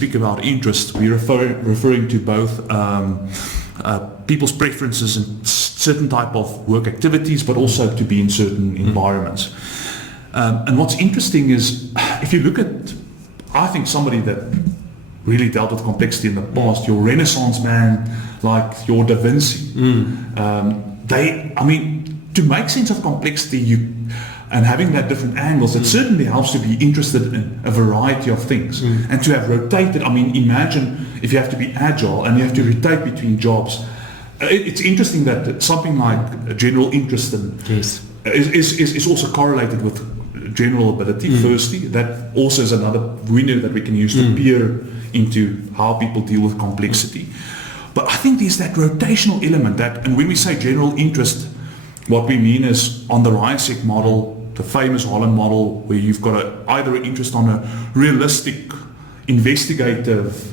speak about interest, we're referring to both people's preferences in certain type of work activities, but also to be in certain environments. And what's interesting is, if you look at, I think somebody that really dealt with complexity in the past, your Renaissance man, like your Da Vinci, to make sense of complexity, and having that different angles, it certainly helps to be interested in a variety of things, and to have rotated. Imagine if you have to be agile and you have to rotate between jobs. It's interesting that something like general interest is also correlated with general ability. Firstly, that also is another window that we can use to peer into how people deal with complexity. But I think there's that rotational element and when we say general interest, what we mean is on the Rysek model, the famous Holland model, where you've got either an interest on a realistic, investigative,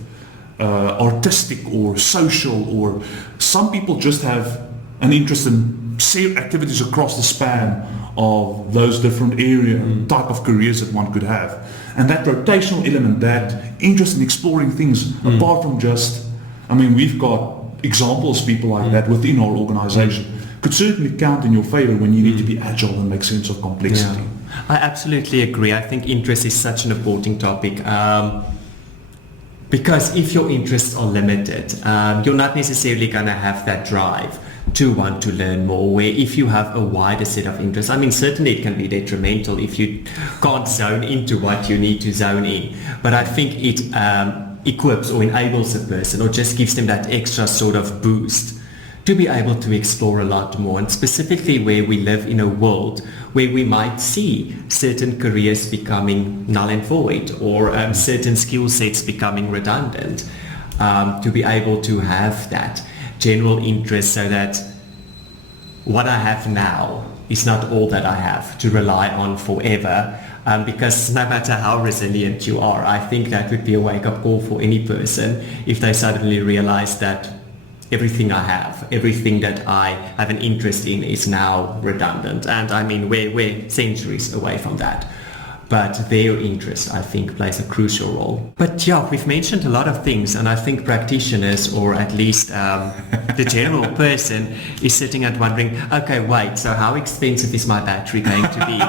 artistic or social, or some people just have an interest in activities across the span of those different type of careers that one could have. And that rotational element, that interest in exploring things apart from just, we've got examples, people like that within our organization, could certainly count in your favor when you need to be agile and make sense of complexity. Yeah. I absolutely agree. I think interest is such an important topic. Because if your interests are limited, you're not necessarily going to have that drive to want to learn more, where if you have a wider set of interests, certainly it can be detrimental if you can't zone into what you need to zone in. But I think it equips or enables a person, or just gives them that extra sort of boost to be able to explore a lot more, and specifically where we live in a world where we might see certain careers becoming null and void, or certain skill sets becoming redundant, to be able to have that general interest, so that what I have now is not all that I have to rely on forever. Because no matter how resilient you are, I think that would be a wake-up call for any person if they suddenly realize that everything I have, everything that I have an interest in is now redundant. And we're centuries away from that. But their interest, I think, plays a crucial role. But yeah, we've mentioned a lot of things, and I think practitioners, or at least the general person, is sitting and wondering, okay, wait, so how expensive is my battery going to be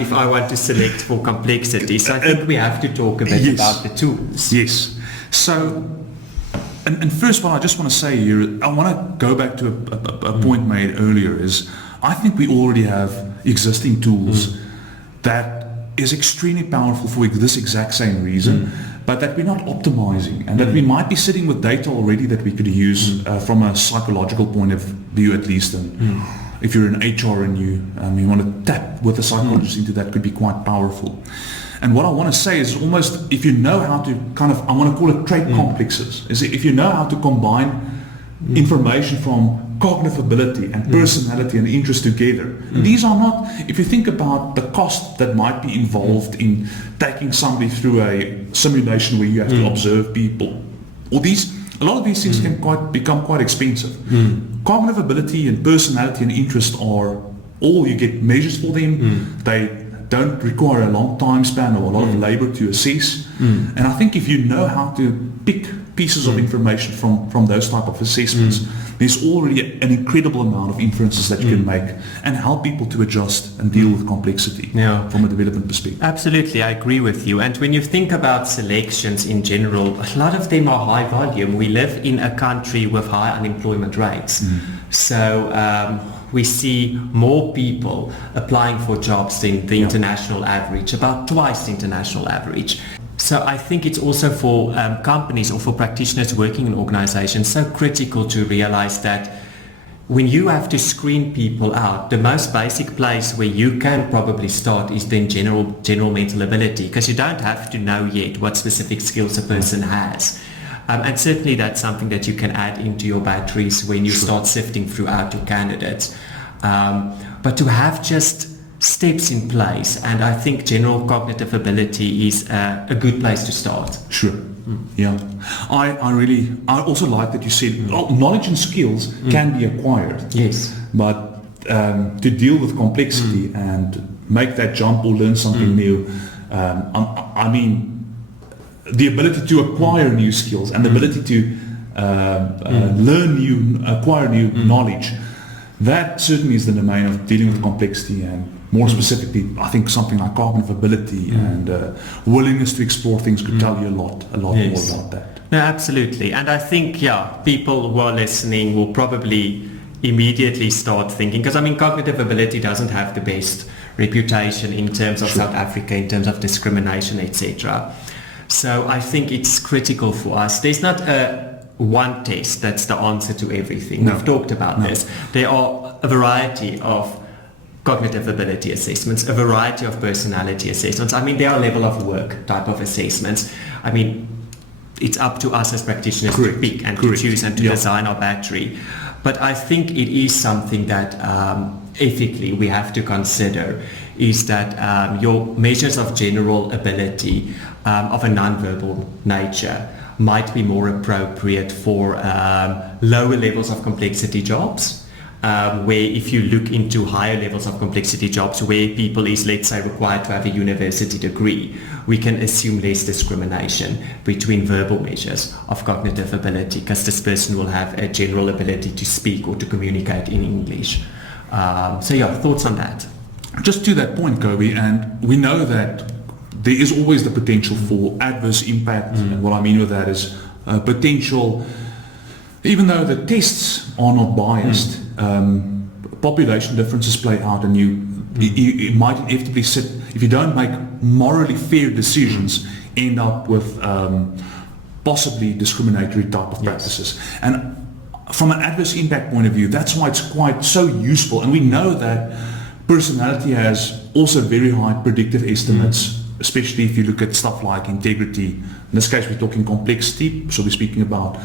if I want to select for complexity? So I think we have to talk a bit about the tools. Yes. So, and first what I just want to say here, I want to go back to a point made earlier, is I think we already have existing tools that is extremely powerful for this exact same reason, but that we're not optimizing, and that we might be sitting with data already that we could use from a psychological point of view, at least. And if you're in HR and you want to tap with a psychologist into that, could be quite powerful. And what I want to say is, almost, if you know how to I want to call it trait complexes, is if you know how to combine information from cognitive ability and personality and interest together. These are not, if you think about the cost that might be involved in taking somebody through a simulation where you have to observe people, a lot of these things can become quite expensive. Cognitive ability and personality and interest are all, you get measures for them. They don't require a long time span or a lot of labor to assess. And I think if you know how to pick pieces of information from those type of assessments, there's already an incredible amount of inferences that you can make and help people to adjust and deal with complexity from a development perspective. Absolutely, I agree with you. And when you think about selections in general, a lot of them are high volume. We live in a country with high unemployment rates. So we see more people applying for jobs than the international average, about twice the international average. So I think it's also for companies or for practitioners working in organizations so critical to realize that when you have to screen people out, the most basic place where you can probably start is then general mental ability, because you don't have to know yet what specific skills a person has. And certainly that's something that you can add into your batteries when you start sifting throughout your candidates. But to have just steps in place, and I think general cognitive ability is a good place to start. Sure. Yeah. I also like that you said knowledge and skills can be acquired. Yes. But to deal with complexity and make that jump or learn something new, the ability to acquire new skills and the ability to acquire new knowledge. That certainly is the domain of dealing with complexity, and more specifically, I think something like cognitive ability and willingness to explore things could tell you a lot Yes. more about that. No, absolutely. And I think, people who are listening will probably immediately start thinking, because I mean, cognitive ability doesn't have the best reputation in terms of South Africa, in terms of discrimination, etc. So I think it's critical for us. There's not one test that's the answer to everything. No. We've talked about this. There are a variety of cognitive ability assessments, a variety of personality assessments. I mean, there are level of work type of assessments. I mean, it's up to us as practitioners to pick and to choose and to design our battery. But I think it is something that ethically we have to consider, is that your measures of general ability of a non-verbal nature might be more appropriate for lower levels of complexity jobs, where if you look into higher levels of complexity jobs where people is, let's say, required to have a university degree, we can assume less discrimination between verbal measures of cognitive ability, because this person will have a general ability to speak or to communicate in English. Thoughts on that? Just to that point, Cobi, and we know that there is always the potential for adverse impact, and what I mean with that is potential, even though the tests are not biased, population differences play out, and you might inevitably if you don't make morally fair decisions, end up with possibly discriminatory type of practices. And from an adverse impact point of view, that's why it's quite so useful, and we know that personality has also very high predictive estimates, especially if you look at stuff like integrity. In this case, we're talking complexity, so we're speaking about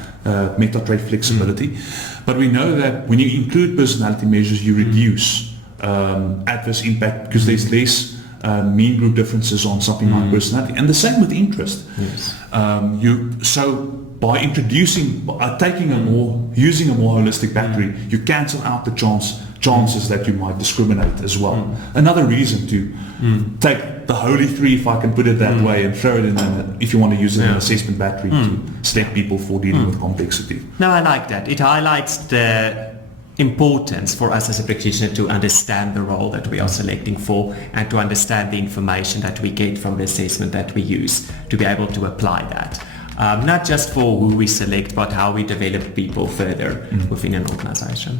mental trait flexibility. But we know that when you include personality measures, you reduce adverse impact, because there's less mean group differences on something like personality. And the same with interest. So by using a more holistic battery, you cancel out the chances that you might discriminate as well. Another reason to take the holy three, if I can put it that way, and throw it in if you want to use it in an assessment battery to select people for dealing with complexity. No, I like that. It highlights the importance for us as a practitioner to understand the role that we are selecting for, and to understand the information that we get from the assessment that we use to be able to apply that. Not just for who we select, but how we develop people further within an organization.